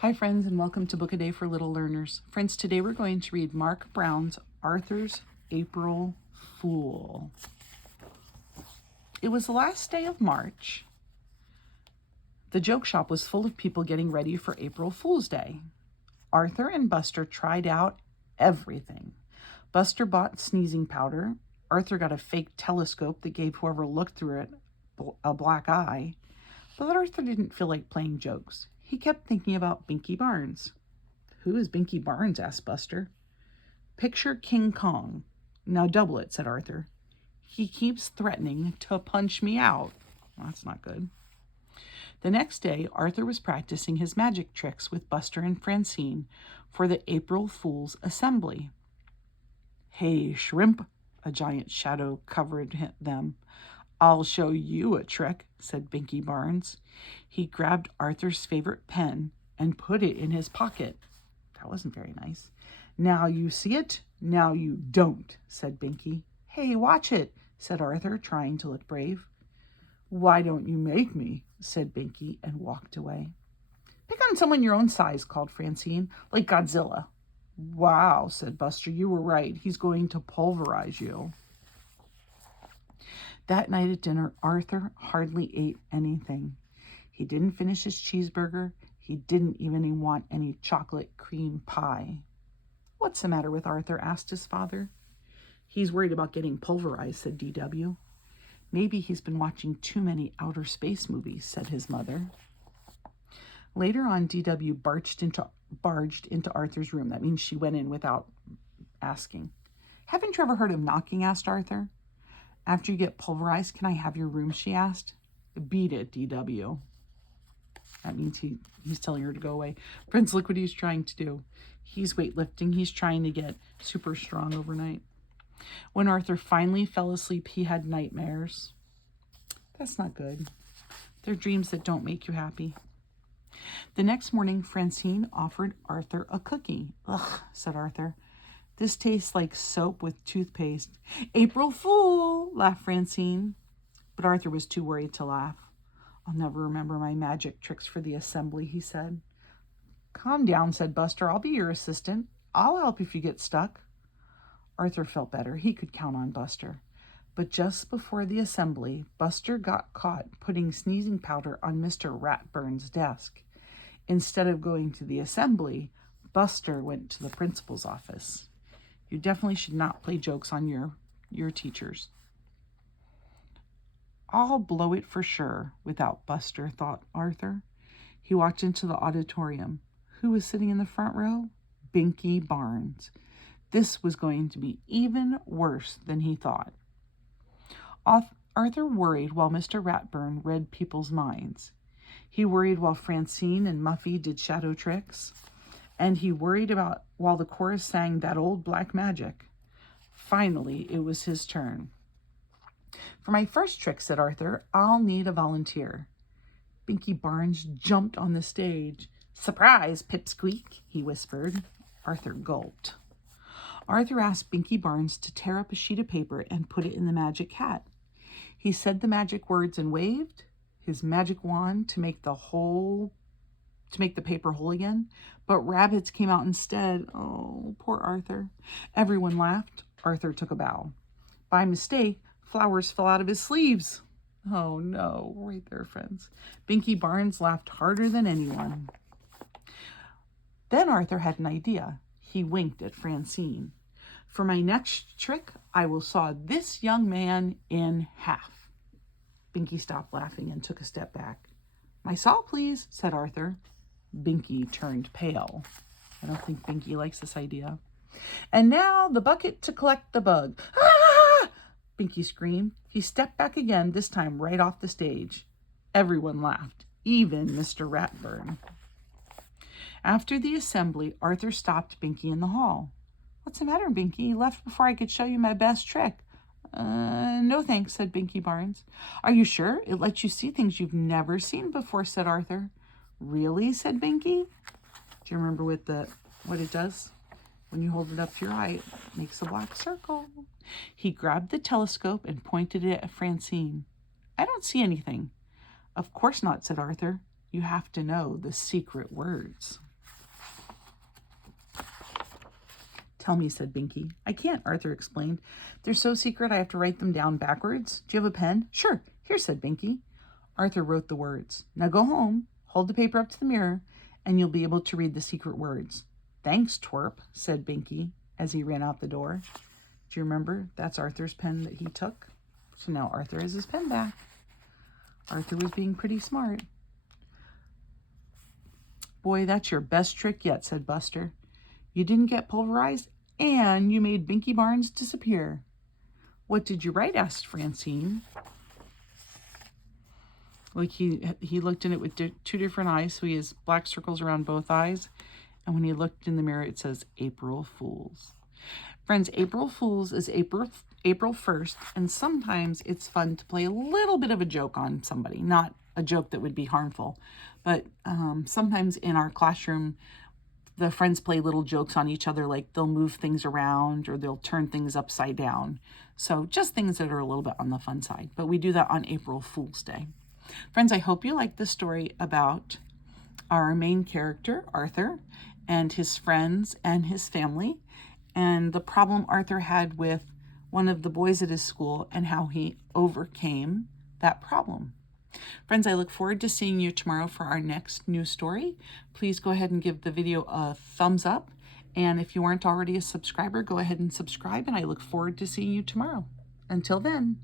Hi friends, and welcome to Book a Day for Little Learners. Friends, today we're going to read Mark Brown's Arthur's April Fool. It was the last day of March. The joke shop was full of people getting ready for April Fool's Day. Arthur and Buster tried out everything. Buster bought sneezing powder. Arthur got a fake telescope that gave whoever looked through it a black eye. But Arthur didn't feel like playing jokes. He kept thinking about Binky Barnes. Who is Binky Barnes? Asked Buster. Picture King Kong. Now double it, said Arthur. He keeps threatening to punch me out. Well, that's not good. The next day, Arthur was practicing his magic tricks with Buster and Francine for the April Fool's assembly. Hey, shrimp, a giant shadow covered them. I'll show you a trick, said Binky Barnes. He grabbed Arthur's favorite pen and put it in his pocket. That wasn't very nice. Now you see it, now you don't, said Binky. Hey, watch it, said Arthur, trying to look brave. Why don't you make me, said Binky, and walked away. Pick on someone your own size, called Francine, like Godzilla. Wow, said Buster, you were right. He's going to pulverize you. That night at dinner, Arthur hardly ate anything. He didn't finish his cheeseburger. He didn't even want any chocolate cream pie. What's the matter with Arthur? Asked his father. He's worried about getting pulverized, said D.W. Maybe he's been watching too many outer space movies, said his mother. Later on, D.W. barged into Arthur's room. That means she went in without asking. Haven't you ever heard of knocking? Asked Arthur. After you get pulverized, can I have your room? She asked. Beat it, D.W. That means he's telling her to go away. Friends, look what he's trying to do. He's weightlifting. He's trying to get super strong overnight. When Arthur finally fell asleep, he had nightmares. That's not good. They're dreams that don't make you happy. The next morning, Francine offered Arthur a cookie. Ugh, said Arthur. This tastes like soap with toothpaste. April Fool, laughed Francine. But Arthur was too worried to laugh. I'll never remember my magic tricks for the assembly, he said. Calm down, said Buster. I'll be your assistant. I'll help if you get stuck. Arthur felt better. He could count on Buster. But just before the assembly, Buster got caught putting sneezing powder on Mr. Ratburn's desk. Instead of going to the assembly, Buster went to the principal's office. You definitely should not play jokes on your teachers. I'll blow it for sure, without Buster, thought Arthur. He walked into the auditorium. Who was sitting in the front row? Binky Barnes. This was going to be even worse than he thought. Arthur worried while Mr. Ratburn read people's minds. He worried while Francine and Muffy did shadow tricks. And he worried about while the chorus sang that old black magic. Finally, it was his turn. For my first trick, said Arthur, I'll need a volunteer. Binky Barnes jumped on the stage. Surprise, Pipsqueak, he whispered. Arthur gulped. Arthur asked Binky Barnes to tear up a sheet of paper and put it in the magic hat. He said the magic words and waved his magic wand to make the paper whole again, but rabbits came out instead. Oh, poor Arthur. Everyone laughed. Arthur took a bow. By mistake, flowers fell out of his sleeves. Oh no, right there, friends. Binky Barnes laughed harder than anyone. Then Arthur had an idea. He winked at Francine. For my next trick, I will saw this young man in half. Binky stopped laughing and took a step back. My saw, please, said Arthur. Binky turned pale. I don't think Binky likes this idea. And now the bucket to collect the bug. Ah! Binky screamed. He stepped back again, this time right off the stage. Everyone laughed, even Mr. Ratburn. After the assembly, Arthur stopped Binky in the hall. What's the matter, Binky? You left before I could show you my best trick. No thanks, said Binky Barnes. Are you sure? It lets you see things you've never seen before, said Arthur. Really? Said Binky. Do you remember what it does? When you hold it up to your eye, it makes a black circle. He grabbed the telescope and pointed it at Francine. I don't see anything. Of course not, said Arthur. You have to know the secret words. Tell me, said Binky. I can't, Arthur explained. They're so secret I have to write them down backwards. Do you have a pen? Sure. Here, said Binky. Arthur wrote the words. Now go home, hold the paper up to the mirror, and you'll be able to read the secret words. Thanks, twerp, said Binky as he ran out the door. Do you remember? That's Arthur's pen that he took. So now Arthur has his pen back. Arthur was being pretty smart. Boy, that's your best trick yet, said Buster. You didn't get pulverized, and you made Binky Barnes disappear. What did you write? Asked Francine. Like he looked in it with two different eyes, so he has black circles around both eyes. And when he looked in the mirror, it says April Fools. Friends, April Fools is April 1st, and sometimes it's fun to play a little bit of a joke on somebody. Not a joke that would be harmful, but sometimes in our classroom, the friends play little jokes on each other, like they'll move things around or they'll turn things upside down. So just things that are a little bit on the fun side. But we do that on April Fool's Day. Friends, I hope you like this story about our main character, Arthur, and his friends and his family, and the problem Arthur had with one of the boys at his school and how he overcame that problem. Friends, I look forward to seeing you tomorrow for our next new story. Please go ahead and give the video a thumbs up. And if you aren't already a subscriber, go ahead and subscribe. And I look forward to seeing you tomorrow. Until then.